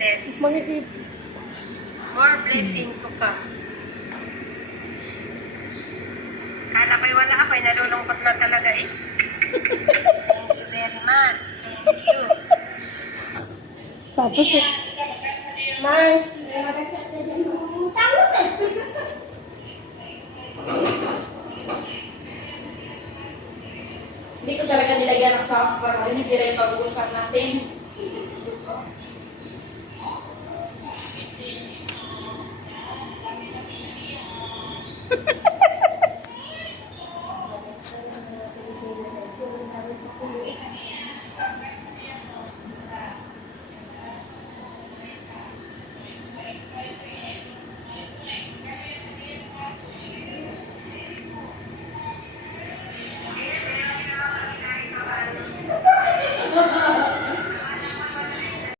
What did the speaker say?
Marites. Makikita. More blessing to come. Kala ko'y wala ako, ay nalulungkot na talaga eh. Thank you very much. Thank you. Tapos, Mars, Hindi ko talaga nilagyan ng sauce para hindi nila yung pag-uusap natin.